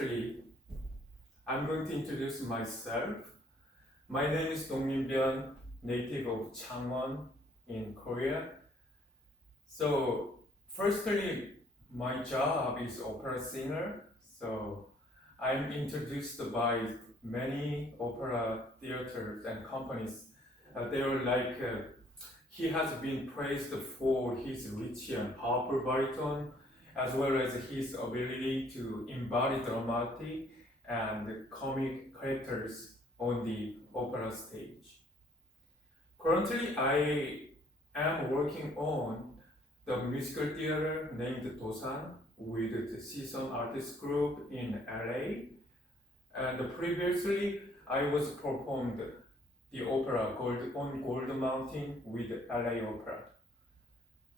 Firstly, I'm going to introduce myself. My name is Dongmin Byeon, native of Changwon in Korea. So, firstly, my job is opera singer. So, I'm introduced by many opera theaters and companies. They are like he has been praised for his rich and powerful baritone, as well as his ability to embody dramatic and comic characters on the opera stage. Currently, I am working on the musical theater named Dosan with the Season Artist Group in LA. And previously, I was performed the opera on Gold Mountain with LA Opera.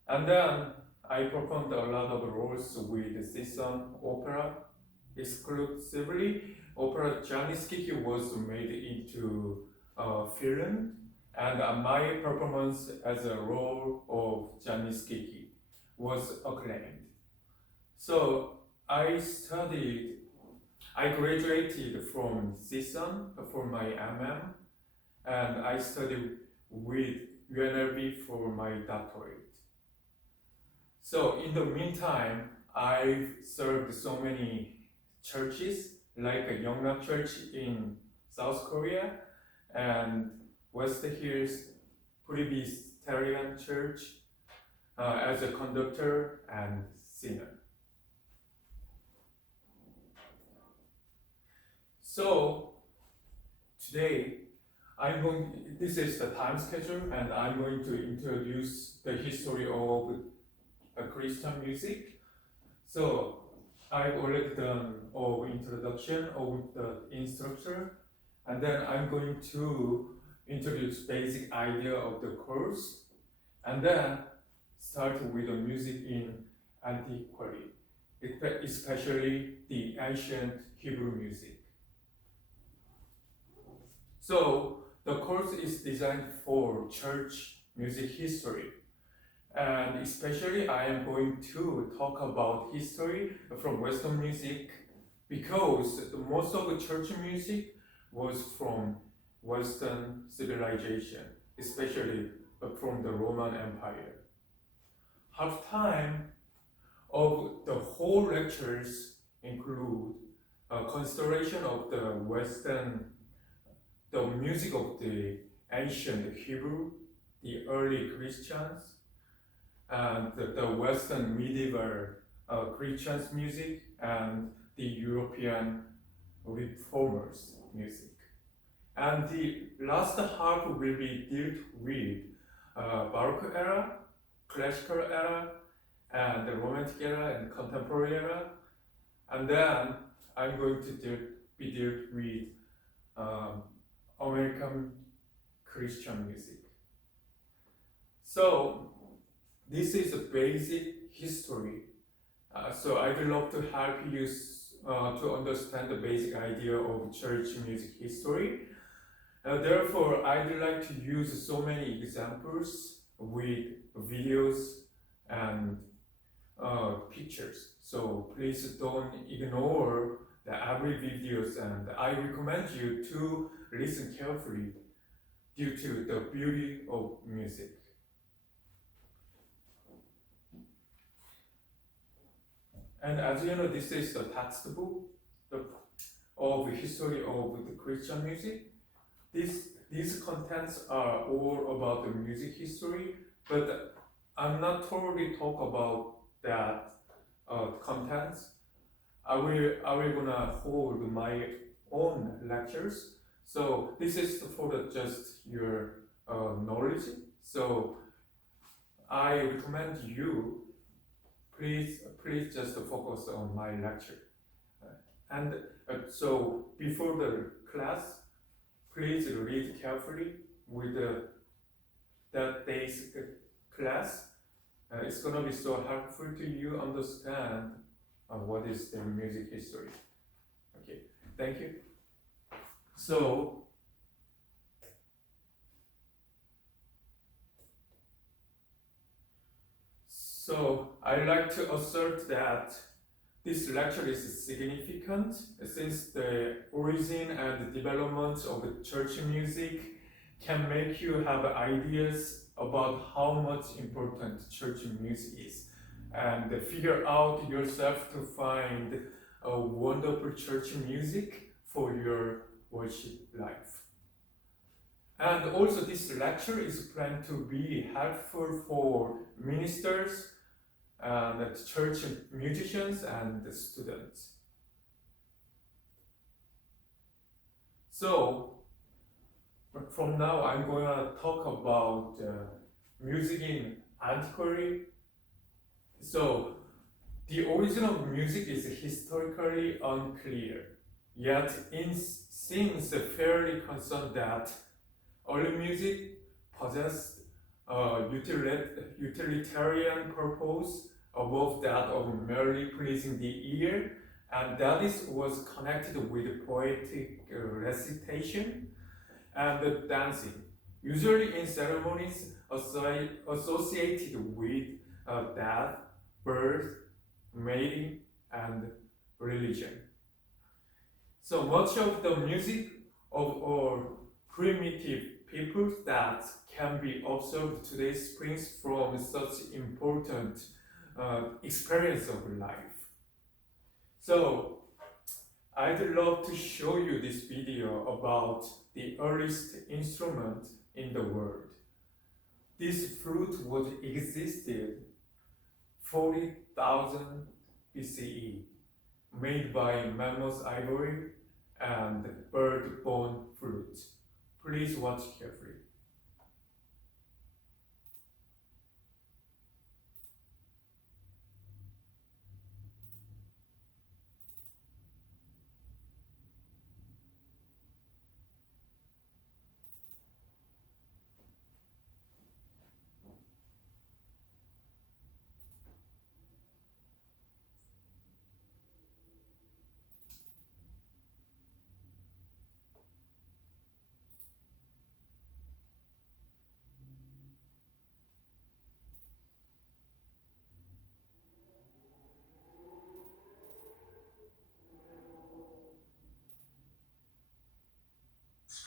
And then I performed a lot of roles with Season Opera. Exclusively, opera Janiskiki was made into a film, and my performance as a role of Janiskiki was acclaimed. So I graduated from Season for my MM, and I studied with UNLV for my doctorate. So in the meantime, I've served so many churches, like a Yongnak Church in South Korea and West Hills Presbyterian Church as a conductor and singer. So today, this is the time schedule, and I'm going to introduce the history of Christian music. So I've already done an introduction of the instructor, and then I'm going to introduce basic idea of the course, and then start with the music in antiquity, especially the ancient Hebrew music. So the course is designed for church music history. And especially I am going to talk about history from Western music because most of the church music was from Western civilization, especially from the Roman Empire. Half time of the whole lectures include a consideration of the music of the ancient Hebrew, the early Christians, and the Western medieval Christians music, and the European reformers music. And the last half will be dealt with Baroque era, classical era, and the Romantic era and contemporary era. And then I'm going to be dealt with American Christian music. So this is a basic history. So I'd love to help you to understand the basic idea of church music history. Therefore, I'd like to use so many examples with videos and pictures. So please don't ignore every videos, and I recommend you to listen carefully due to the beauty of music. And as you know, this is the textbook of history of the Christian music. These contents are all about the music history, but I'm not totally talk about that contents. I will gonna hold my own lectures. So this is for just your knowledge. So I recommend you please just focus on my lecture. And so before the class, please read carefully with that day's class. It's gonna be so helpful to you understand what is the music history. Okay, thank you. So I like to assert that this lecture is significant since the origin and development of church music can make you have ideas about how much important church music is and figure out yourself to find a wonderful church music for your worship life. And also this lecture is planned to be helpful for ministers, church musicians and students. So from now I'm going to talk about music in antiquary. So the origin of music is historically unclear, yet it seems fairly concerned that early music possessed a utilitarian purpose above that of merely pleasing the ear, and that was connected with poetic recitation and dancing, usually in ceremonies associated with death, birth, mating, and religion. So much of the music of our primitive peoples that can be observed today springs from such important experience of life. So I'd love to show you this video about the earliest instrument in the world. This flute existed 40,000 BCE, made by mammoth ivory and bird bone flute. Please watch carefully.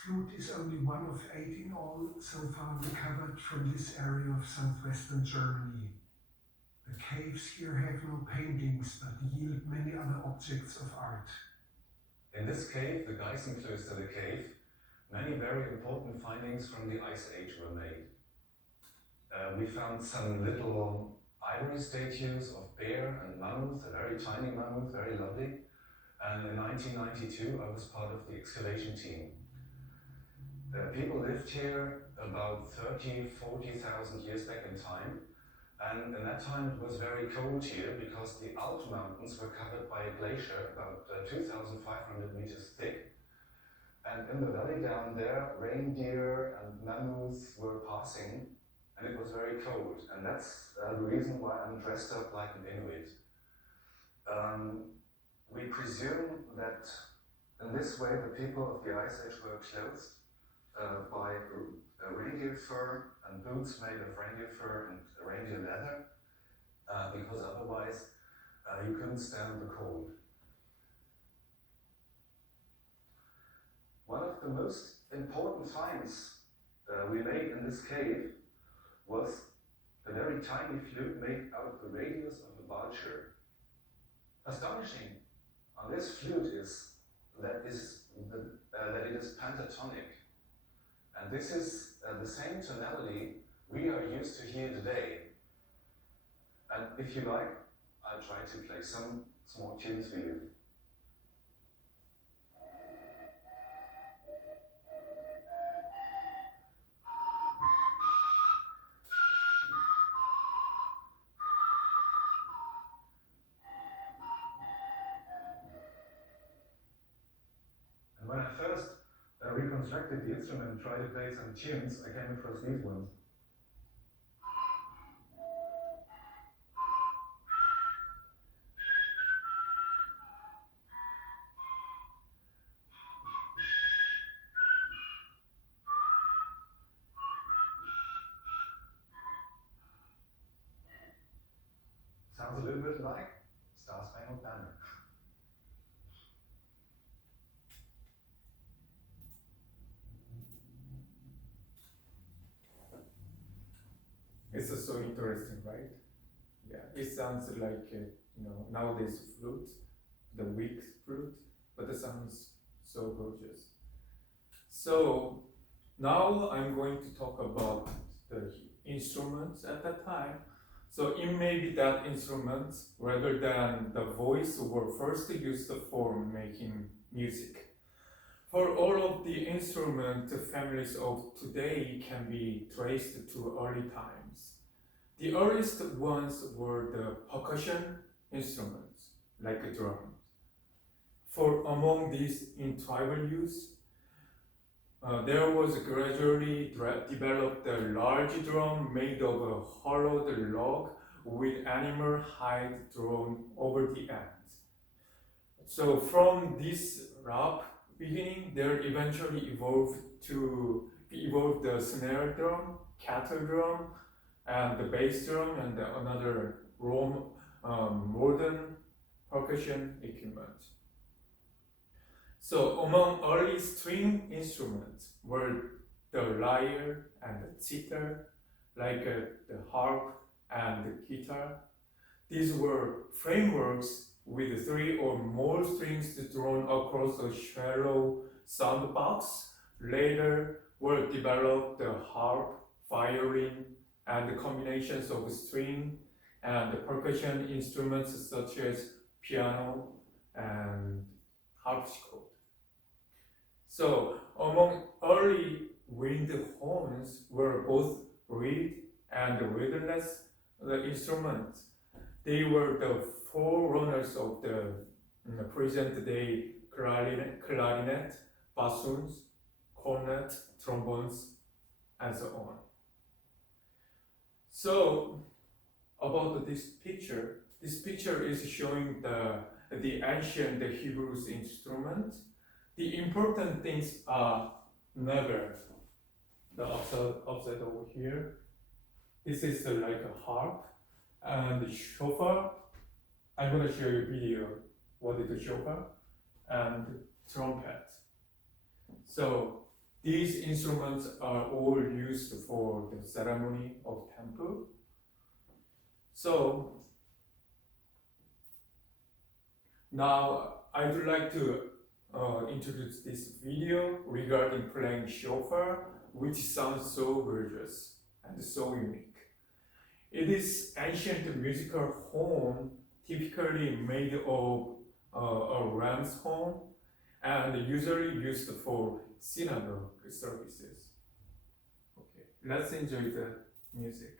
Flute is only one of 8 in all so far recovered from this area of southwestern Germany. The caves here have no paintings but yield many other objects of art. In this cave, the Geisenklöster cave, many very important findings from the Ice Age were made. We found some little ivory statues of bear and mammoth, a very tiny mammoth, very lovely. And in 1992, I was part of the excavation team. People lived here about 40,000 years back in time, and in that time it was very cold here because the Alp mountains were covered by a glacier about 2,500 meters thick, and in the valley down there reindeer and mammoths were passing, and it was very cold, and that's the reason why I'm dressed up like an Inuit. We presume that in this way the people of the Ice Age were clothed by reindeer fur and boots made of reindeer fur and reindeer leather, because otherwise you couldn't stand the cold. One of the most important finds we made in this cave was a very tiny flute made out of the radius of a vulture. Astonishing on this flute is that it is pentatonic. And this is the same tonality we are used to hear today. And if you like, I'll try to play some small tunes for you. And when I first reconstructed the instrument and tried to play some tunes, I came across these ones. Sounds a little bit like Star Spangled Banner. It's so interesting, right? Yeah, it sounds like nowadays flute, the weak flute, but it sounds so gorgeous. So now I'm going to talk about the instruments at that time. So it may be that instruments rather than the voice were first used for making music. For all of the instrument families of today can be traced to early times. The earliest ones were the percussion instruments, like drums. For among these in tribal use, there was gradually developed a large drum made of a hollowed log with animal hide drawn over the end. So from this rough beginning, there eventually evolved the snare drum, cattle drum, and the bass drum, and another modern percussion equipment. So among early string instruments were the lyre and the zither, like the harp and the guitar. These were frameworks with 3 or more strings drawn across a shallow sound box. Later were developed the harp, violin, and the combinations of string and the percussion instruments such as piano and harpsichord. So among early wind horns were both reed and reedless instruments. They were the forerunners of the present-day clarinet, bassoons, cornet, trombones, and so on. So about this picture is showing the ancient Hebrews instrument. The important things are never the upside over here. This is like a harp and the shofar. I'm going to show you a video what is the shofar and trumpet. So these instruments are all used for the ceremony of temple. So now I would like to introduce this video regarding playing shofar, which sounds so gorgeous and so unique. It is ancient musical horn, typically made of a ram's horn, and usually used for synagogue services. Okay, let's enjoy the music.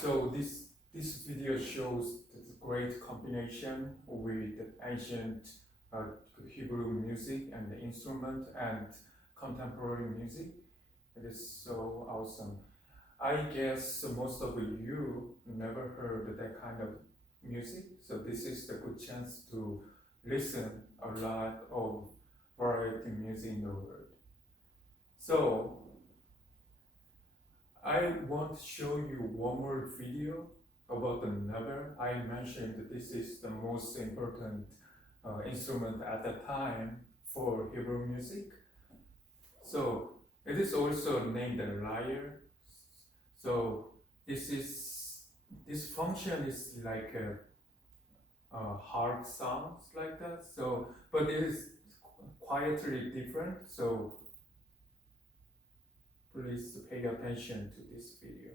So this video shows the great combination with ancient Hebrew music and the instrument and contemporary music. It is so awesome. I guess most of you never heard that kind of music, so this is the good chance to listen a lot of variety music in the world. So I want to show you one more video about the never. I mentioned that this is the most important instrument at the time for Hebrew music. So it is also named a lyre. So this function is like a hard sounds like that. So but it is quietly different. So please pay attention to this video.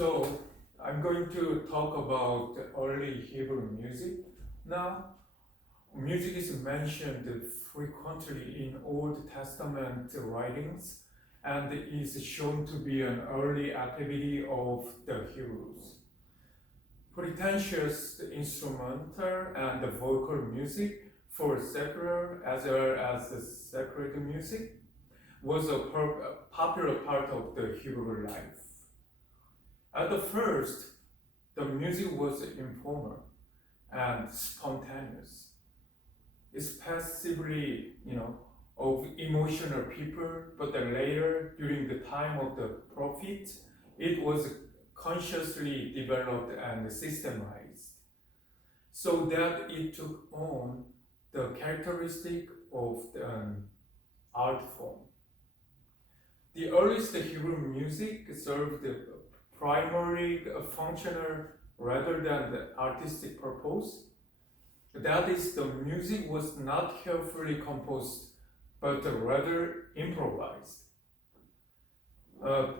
So I'm going to talk about the early Hebrew music now. Music is mentioned frequently in Old Testament writings and is shown to be an early activity of the Hebrews. Pretentious instrumental and vocal music for secular as well as sacred music was a popular part of the Hebrew life. At the first, the music was informal and spontaneous. It's passively, of emotional people, but then later, during the time of the prophet, it was consciously developed and systemized, so that it took on the characteristic of an art form. The earliest Hebrew music served the primary functional rather than the artistic purpose. That is, the music was not carefully composed, but rather improvised,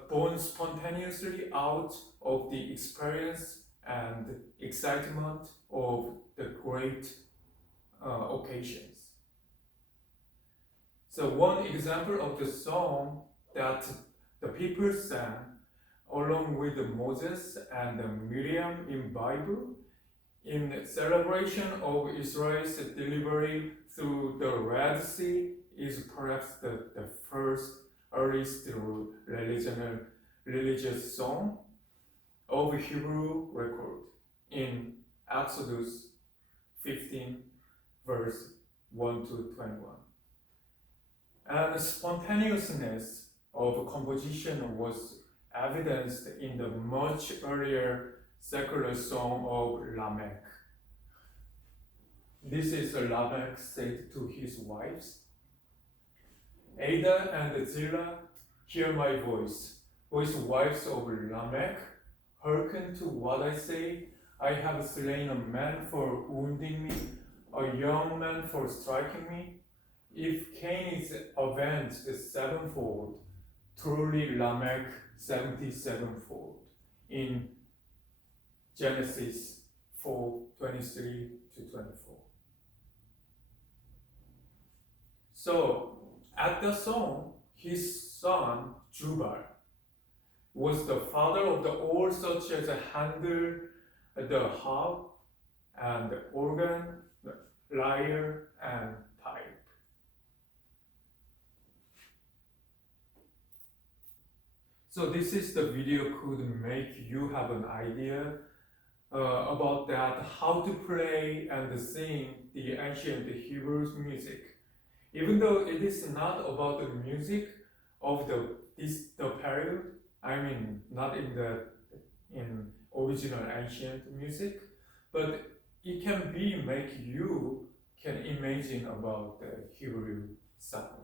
born spontaneously out of the experience and excitement of the great occasions. So one example of the song that the people sang along with Moses and Miriam in Bible in celebration of Israel's delivery through the Red Sea is perhaps the first earliest religious song of Hebrew record in Exodus 15 verse 1 to 21. And the spontaneousness of composition was evidenced in the much earlier secular song of Lamech. This is Lamech said to his wives, Ada and Zillah, hear my voice. Wives of Lamech, hearken to what I say. I have slain a man for wounding me, a young man for striking me. If Cain is avenged sevenfold, truly Lamech 77fold. In Genesis 4:23 to 24. So, at the song, his son Jubal was the father of the all such as a handle, the harp, and the organ, the lyre, and pipe. So this is the video could make you have an idea about that, how to play and sing the ancient Hebrew music. Even though it is not about the music of the period, I mean not in original ancient music, but it can make you can imagine about the Hebrew sounds.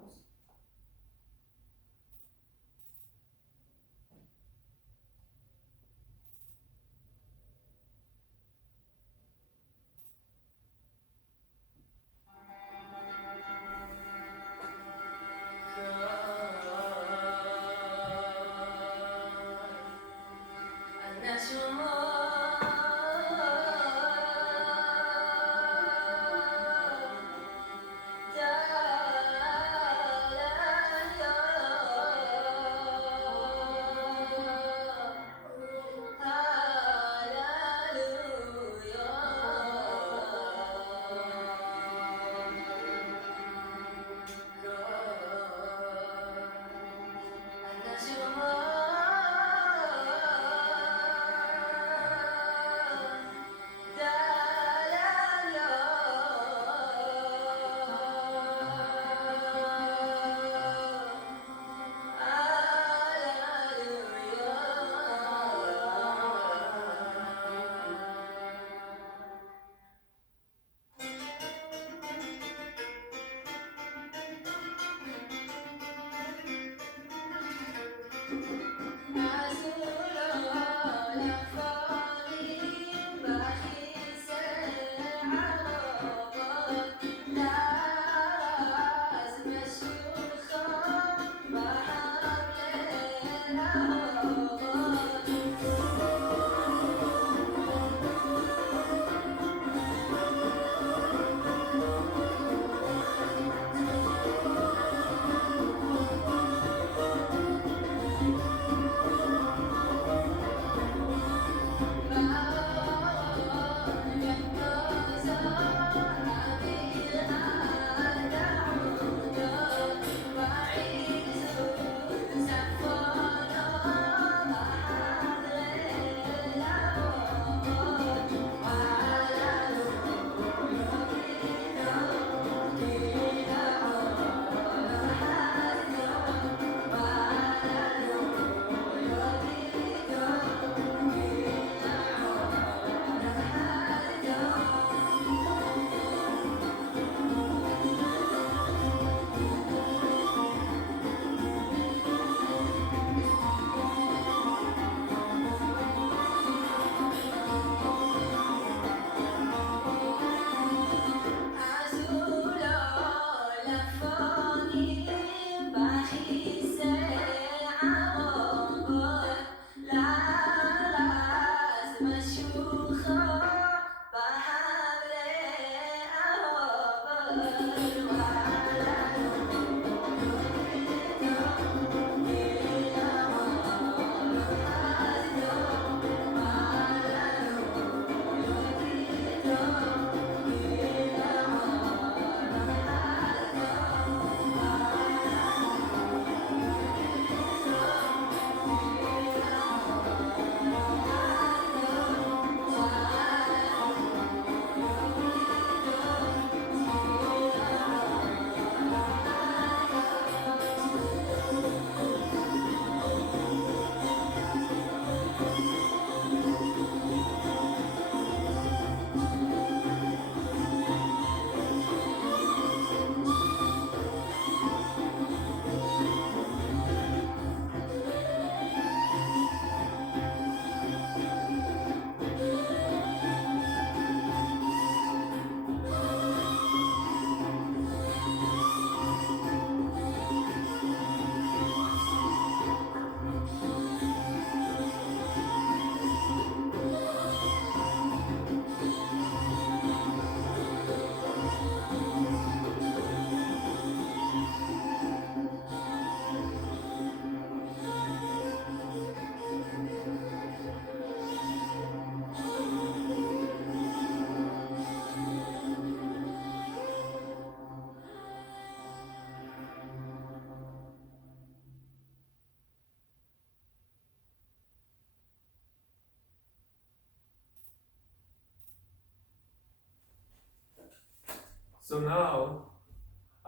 So now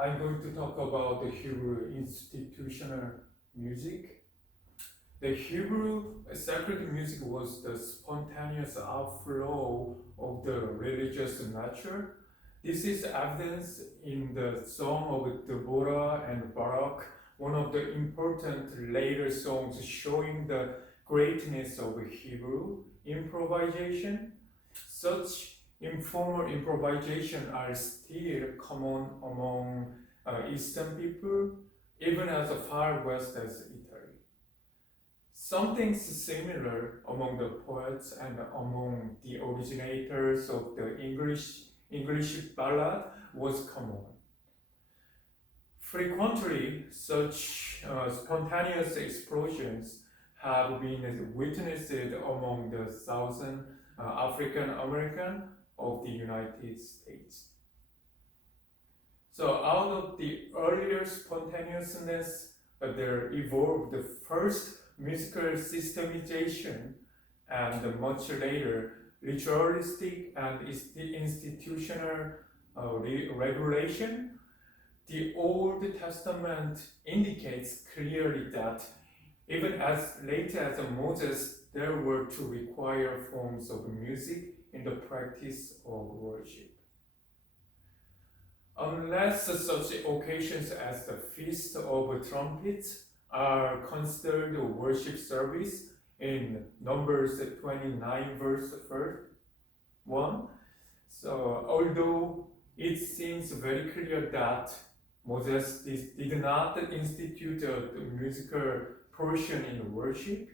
I'm going to talk about the Hebrew institutional music. The Hebrew sacred music was the spontaneous outflow of the religious nature. This is evidence in the Song of Deborah and Barak, one of the important later songs showing the greatness of Hebrew improvisation. Such informal improvisation are still common among Eastern people, even as far west as Italy. Something similar among the poets and among the originators of the English ballad was common. Frequently, such spontaneous explosions have been witnessed among the Southern African American of the United States. So out of the earlier spontaneousness, there evolved the first musical systemization and much later ritualistic and institutional regulation. The Old Testament indicates clearly that even as late as Moses, there were to require forms of music in the practice of worship. Unless such occasions as the Feast of Trumpets are considered a worship service in Numbers 29 verse 1. So although it seems very clear that Moses did not institute a musical portion in worship,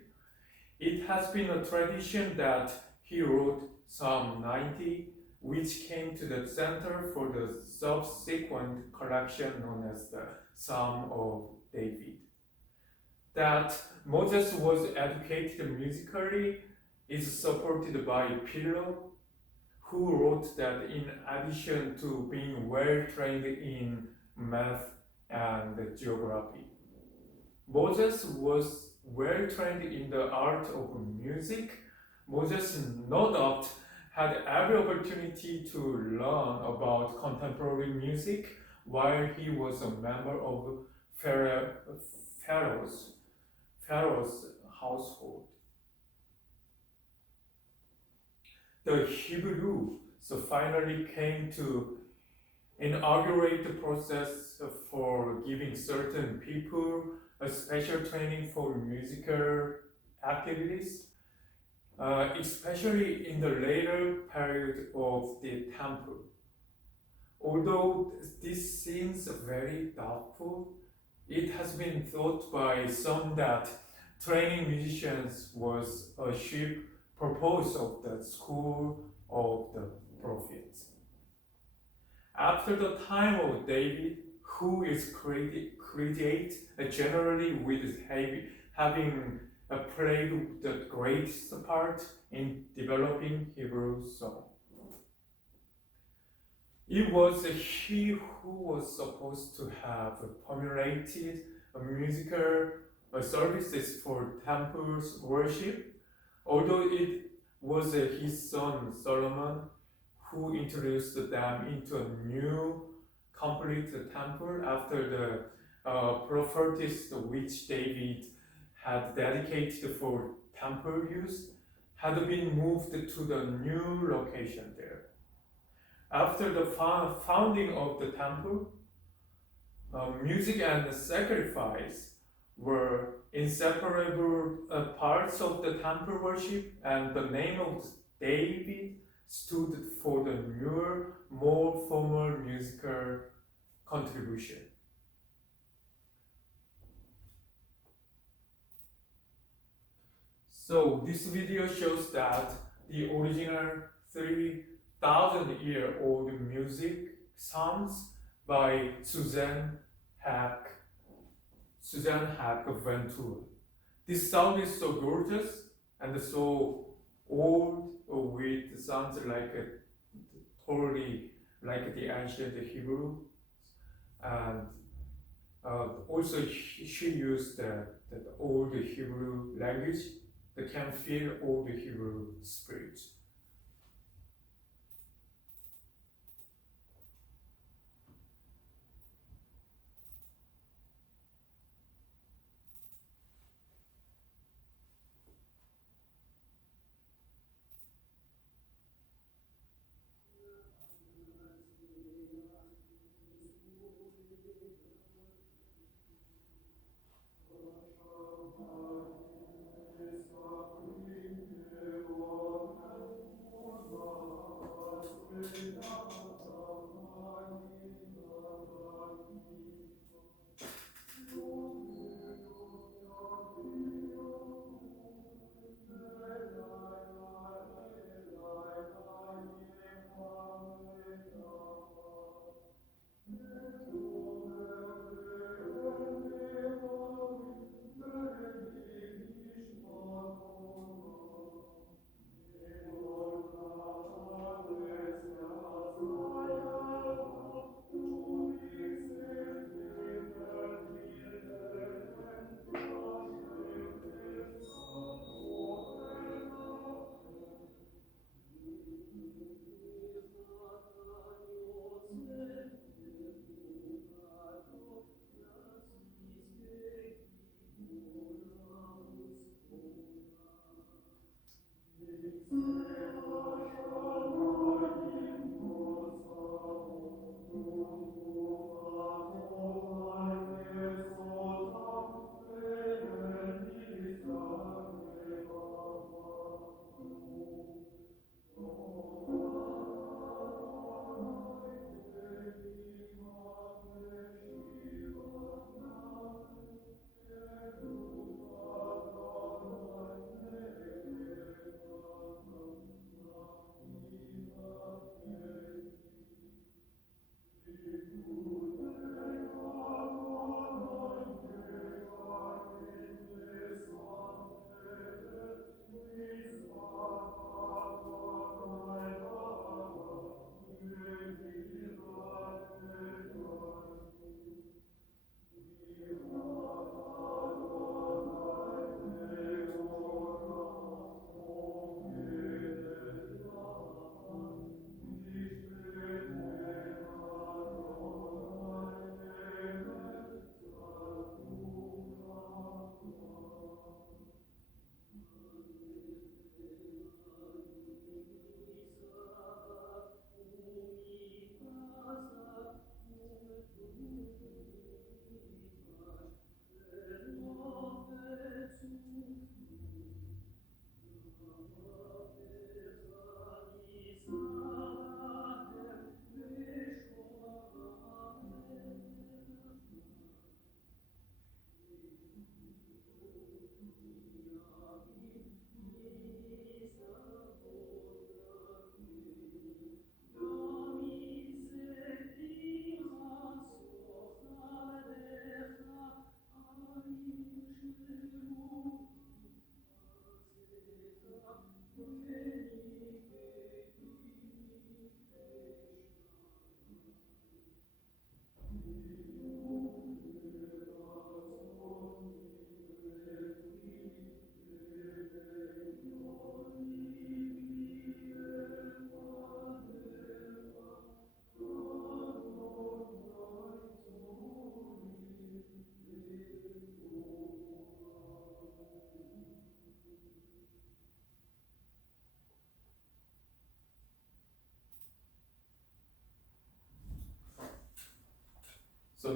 it has been a tradition that he wrote Psalm 90, which came to the center for the subsequent collection known as the Psalm of David. That Moses was educated musically is supported by Pillow, who wrote that in addition to being well trained in math and geography, Moses was well trained in the art of music. Moses no doubt had every opportunity to learn about contemporary music while he was a member of Pharaoh's household. The Hebrew finally came to inaugurate the process for giving certain people a special training for musical activities, especially in the later period of the temple. Although this seems very doubtful, it has been thought by some that training musicians was a chief purpose of the school of the prophets. After the time of David, who is credited generally with having played the greatest part in developing Hebrew song. It was he who was supposed to have formulated musical services for temple's worship, although it was his son Solomon who introduced them into a new complete temple after the prophetess which David had dedicated for temple use had been moved to the new location there. After the founding of the temple, music and sacrifice were inseparable parts of the temple worship, and the name of David stood for the newer, more formal musical contribution. So this video shows that the original 3,000-year-old music Psalms by Suzanne Hack Ventura. This sound is so gorgeous and so old, it sounds like totally like the ancient Hebrew, and also she used the old Hebrew language that can feel all the Hebrew spirit.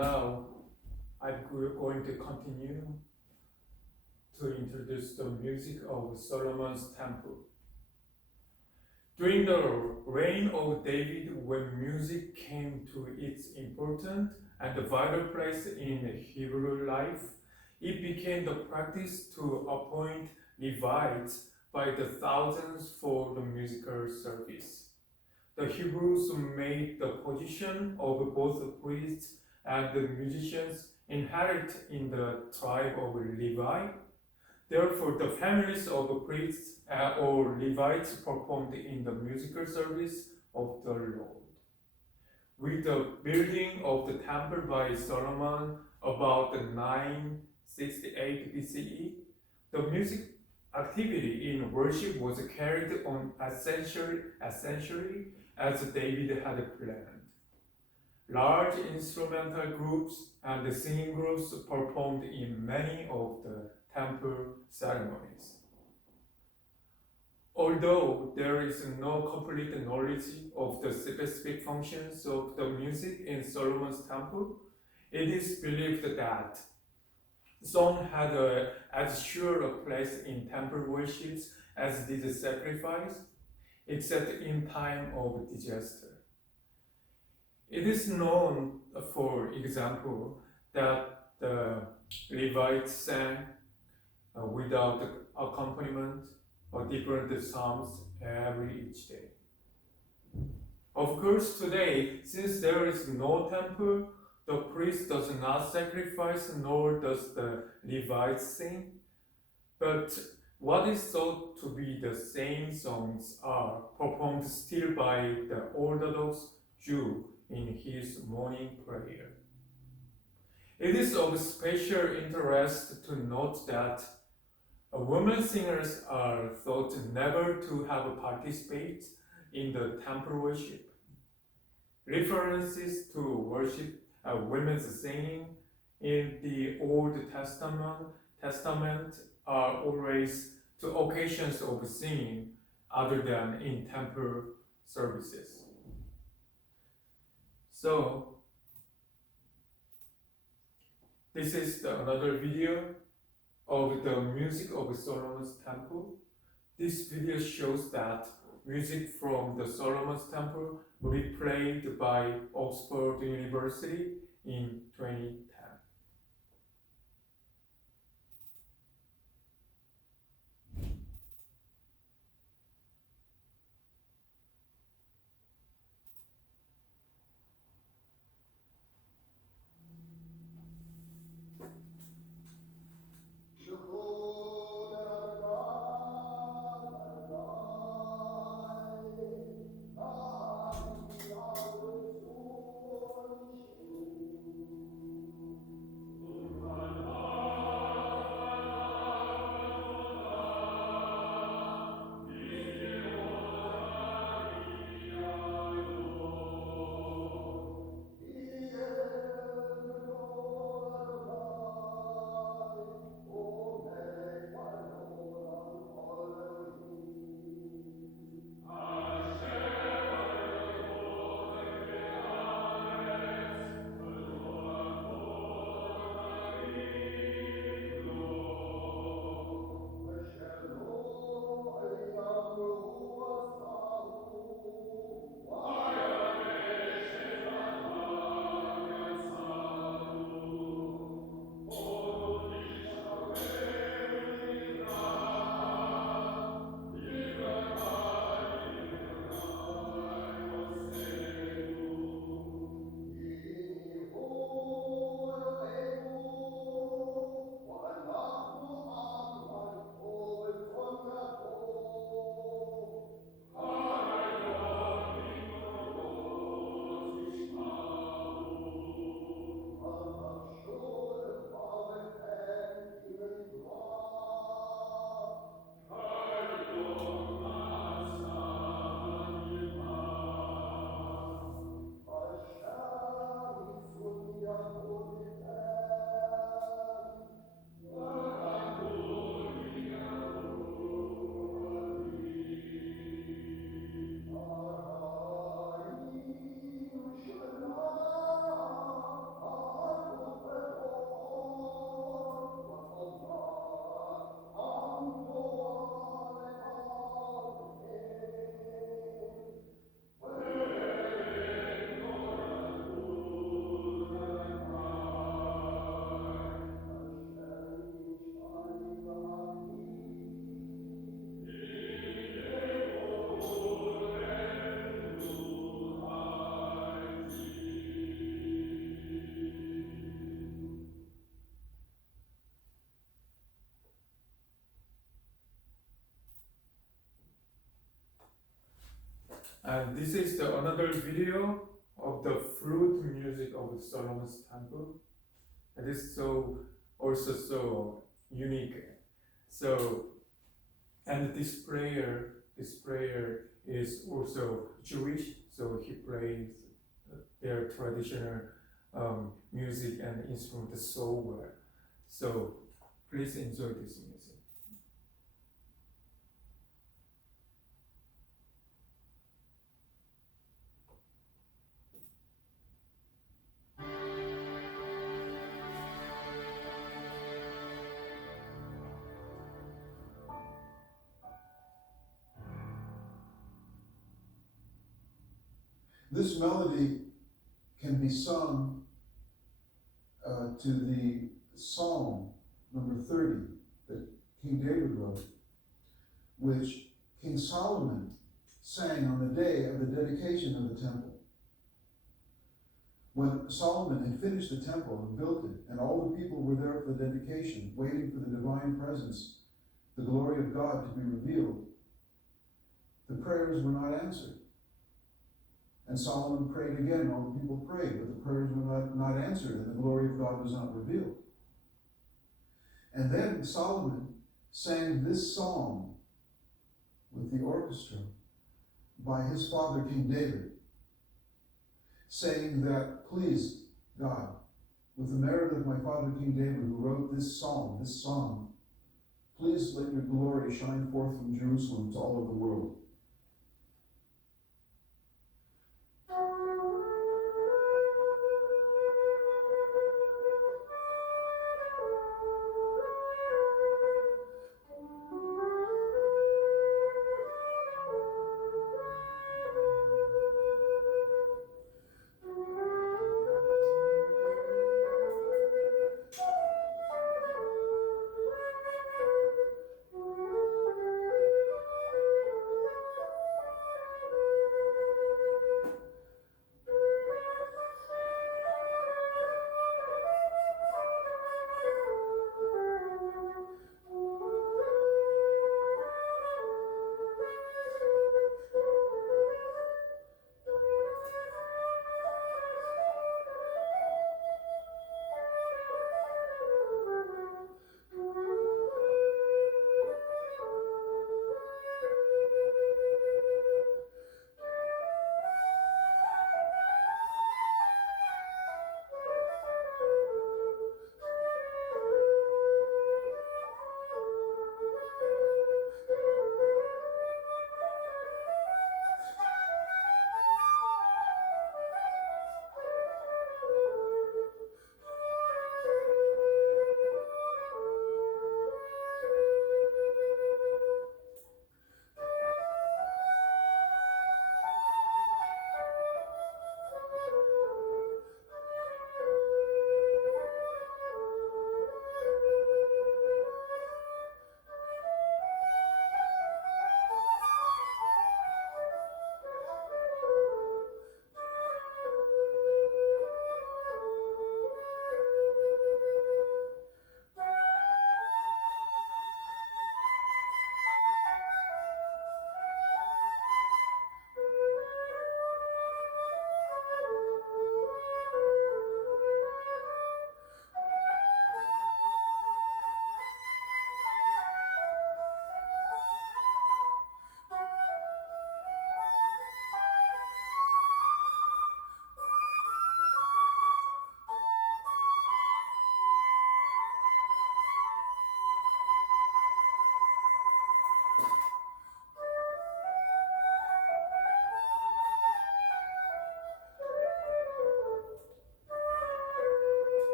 now I'm going to continue to introduce the music of Solomon's Temple. During the reign of David, when music came to its important and vital place in Hebrew life, it became the practice to appoint Levites by the thousands for the musical service. The Hebrews made the position of both the priests and the musicians inherent in the tribe of Levi. Therefore, the families of the priests or Levites performed in the musical service of the Lord. With the building of the temple by Solomon about 968 BCE, the music activity in worship was carried on essentially as David had planned. Large instrumental groups and singing groups performed in many of the temple ceremonies. Although there is no complete knowledge of the specific functions of the music in Solomon's temple, it is believed that song had as sure a place in temple worships as did sacrifice, except in time of disaster. It is known, for example, that the Levites sang without accompaniment or different psalms each day. Of course, today, since there is no temple, the priest does not sacrifice, nor does the Levites sing. But what is thought to be the same songs are performed still by the Orthodox Jew in his morning prayer. It is of special interest to note that women singers are thought never to have participated in the temple worship. References to worship women's singing in the Old Testament are always to occasions of singing other than in temple services. So, this is another video of the music of Solomon's temple. This video shows that music from the Solomon's temple will be played by Oxford University in 2010. And this is the another video of the flute music of Solomon's temple. It is also so unique. So, and this prayer is also Jewish. So he plays their traditional music and instrument so well. So please enjoy this music. This melody can be sung to the Psalm number 30 that King David wrote, which King Solomon sang on the day of the dedication of the temple. When Solomon had finished the temple and built it, and all the people were there for the dedication, waiting for the divine presence, the glory of God to be revealed, the prayers were not answered. And Solomon prayed again, all the people prayed, but the prayers were not answered, and the glory of God was not revealed. And then Solomon sang this song with the orchestra by his father, King David, saying that, please, God, with the merit of my father, King David, who wrote this psalm, this song, please let your glory shine forth from Jerusalem to all of the world.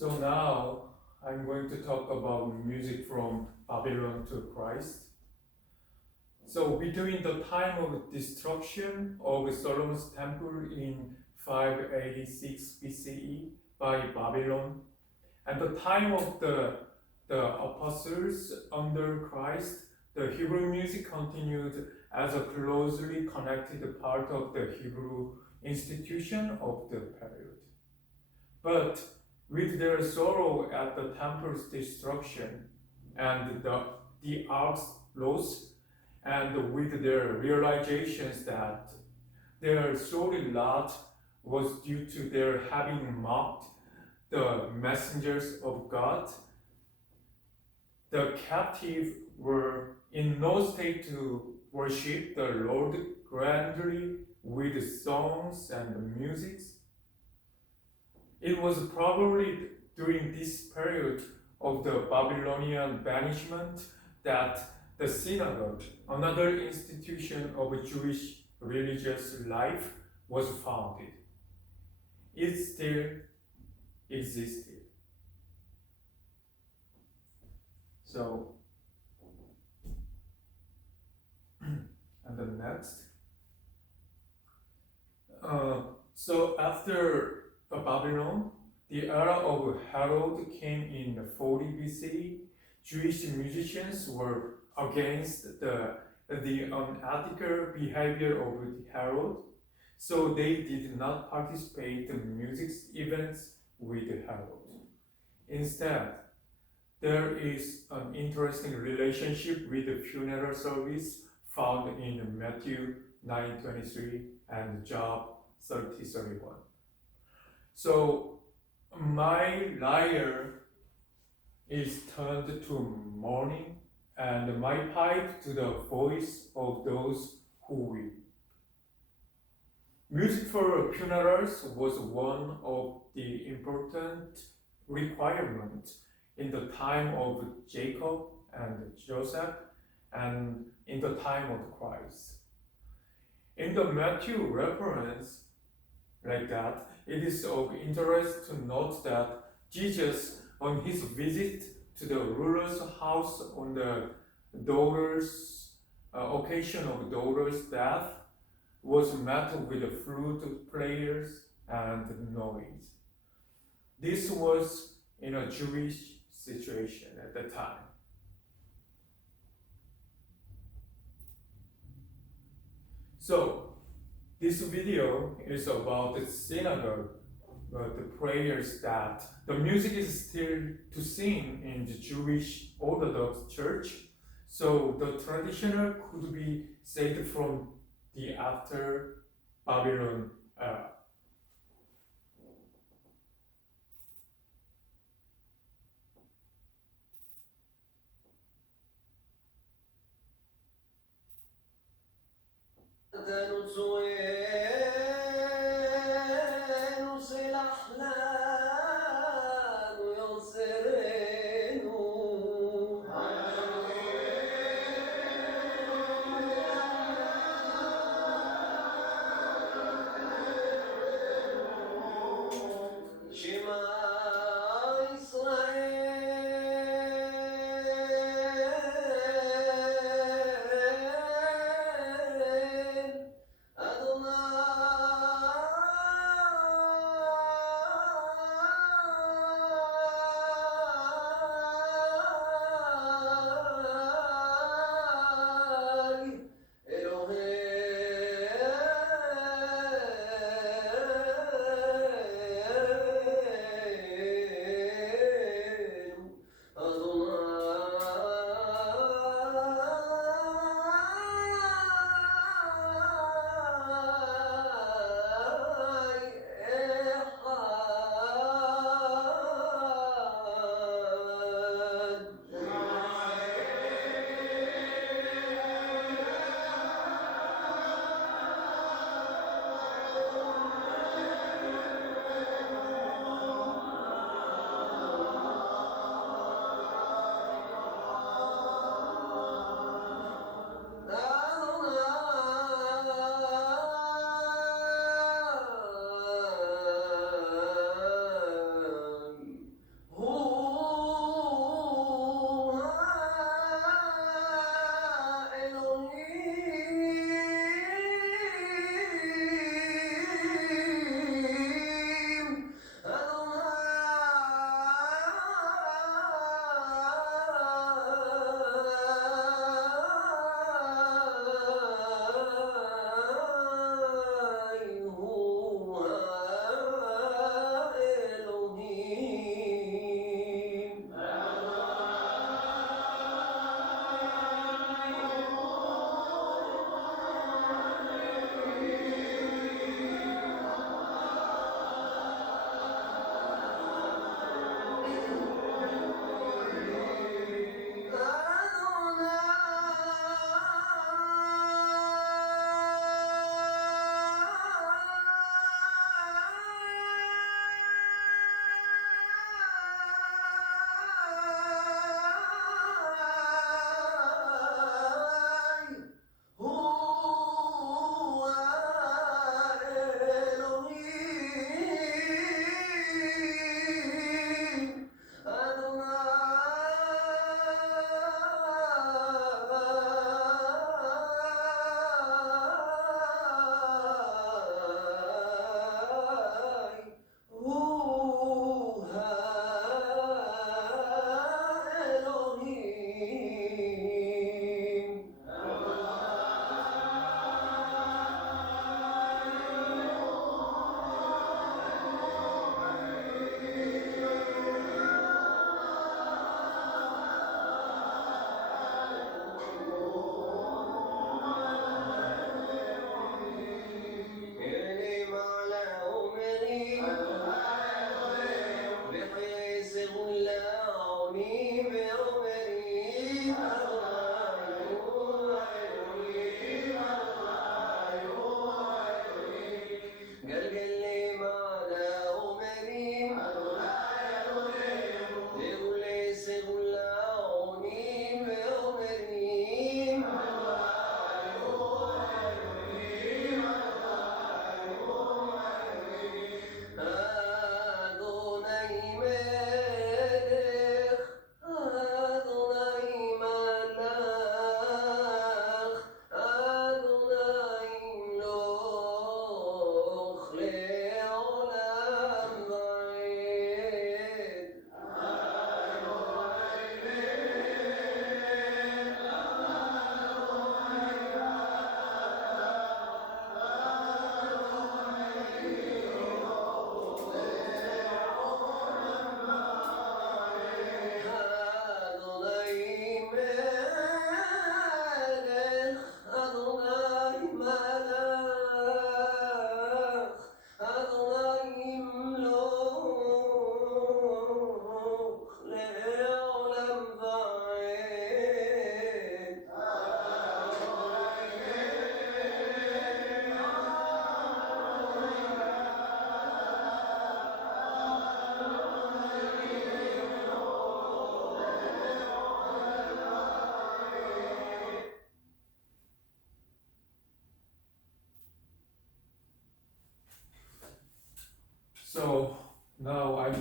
So now I'm going to talk about music from Babylon to Christ. So between the time of destruction of Solomon's temple in 586 BCE by Babylon and the time of the apostles under Christ, the Hebrew music continued as a closely connected part of the Hebrew institution of the period. But with their sorrow at the temple's destruction and the ark's loss, and with their realizations that their sorry lot was due to their having mocked the messengers of God, the captive were in no state to worship the Lord grandly with songs and music. It was probably during this period of the Babylonian banishment that the synagogue, another institution of Jewish religious life, was founded. It still existed. So, and the next. So after Babylon, the era of Herod came in 40 BC. Jewish musicians were against the unethical behavior of Herod, so they did not participate in music events with Herod. Instead, there is an interesting relationship with the funeral service found in Matthew 9:23 and Job 30:31. So my lyre is turned to mourning, and my pipe to the voice of those who weep. Music for funerals was one of the important requirements in the time of Jacob and Joseph, and in the time of Christ. In the Matthew reference, like that, it is of interest to note that Jesus, on his visit to the ruler's house on the occasion of daughter's death, was met with flute players and noise. This was in a Jewish situation at the time. So, this video is about the synagogue, the prayers that the music is still to sing in the Jewish Orthodox Church. So the traditional could be said from the after Babylon era.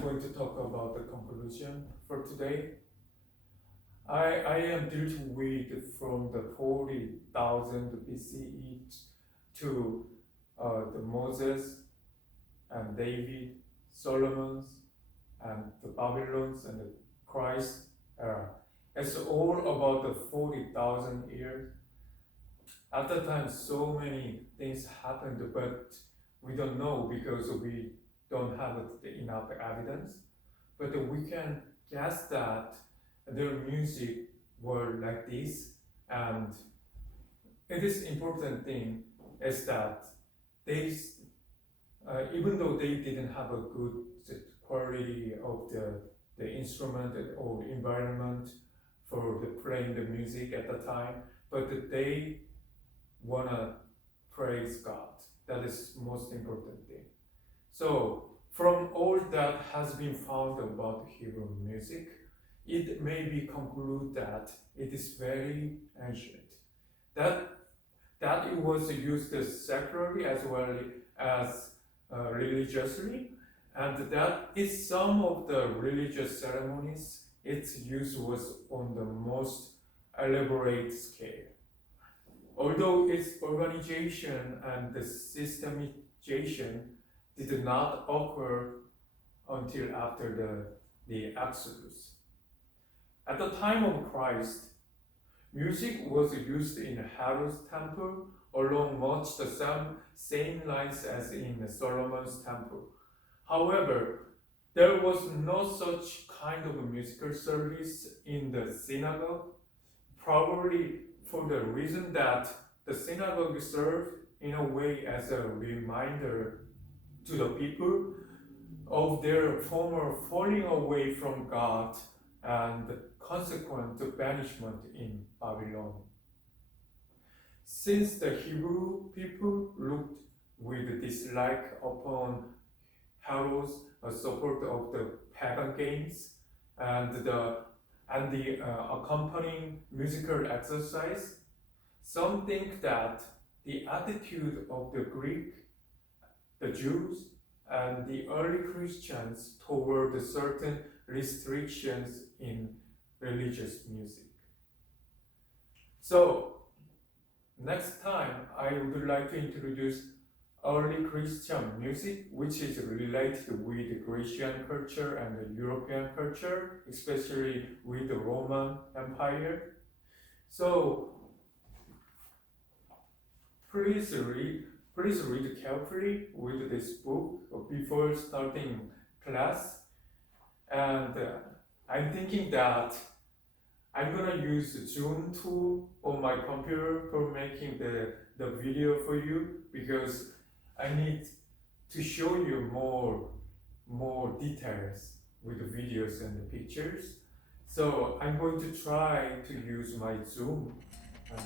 going to talk about the conclusion for today. I am due to read from the 40,000 BCE to the Moses and David, Solomon's, and the Babylons and the Christ era. It's all about the 40,000 years. At that time, so many things happened, but we don't know because we don't have enough evidence. But we can guess that their music were like this, and it is important thing is that they, even though they didn't have a good quality of the instrument or environment for the playing the music at the time, but they wanna praise God. That is most important thing. So from all that has been found about Hebrew music, it may be concluded that it is very ancient. That it was used secularly as well as religiously, and that in some of the religious ceremonies, its use was on the most elaborate scale. Although its organization and the systemization did not occur until after the Exodus. At the time of Christ, music was used in Herod's temple along much the same lines as in Solomon's temple. However, there was no such kind of a musical service in the synagogue, probably for the reason that the synagogue served in a way as a reminder to the people of their former falling away from God and consequent banishment in Babylon. Since the Hebrew people looked with dislike upon Herod's support of the pagan games and the accompanying musical exercise, some think that the attitude of the Greek, the Jews, and the early Christians toward certain restrictions in religious music. So, next time I would like to introduce early Christian music, which is related with Grecian culture and the European culture, especially with the Roman Empire. So, please read carefully with this book before starting class. And I'm thinking that I'm gonna use the Zoom tool on my computer for making the video for you, because I need to show you more details with the videos and the pictures. So I'm going to try to use my Zoom. And